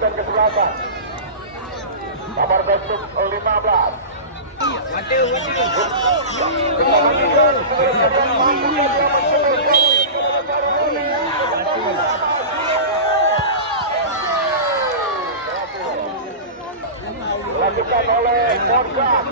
absen ke selatan. Nomor bentuk 15. Kita lanjutkan dilakukan oleh Morgan.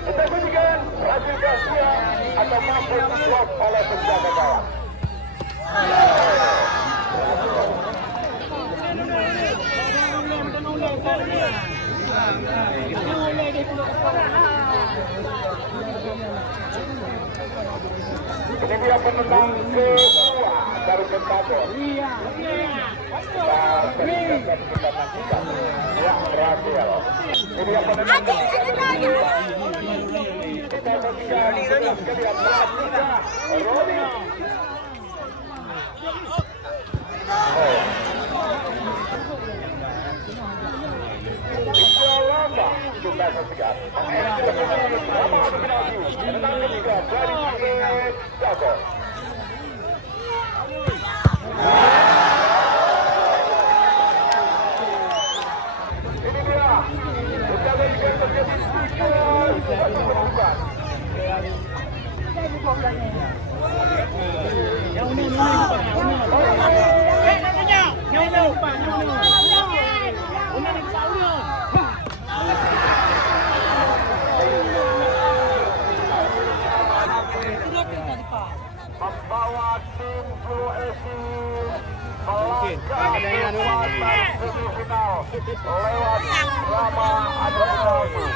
Kita saksikan hasil Garcia atau mampu diblok oleh penjaga gawang. Ini dia penendang kedua dari Pentagon. Kita nantikan yang berhasil. Ini dia penendang kedua. Kita saksikan jelas kelihatan pelatihnya Rodi. Lamba juga saksikan. Lama berpenalti. Penendang ketiga dari Jago. Ini dia. Menjaga juga terjadi 3-1 perubahan. Membawa tim Sulawesi melangkah ke semifinal lewat drama adrenalin.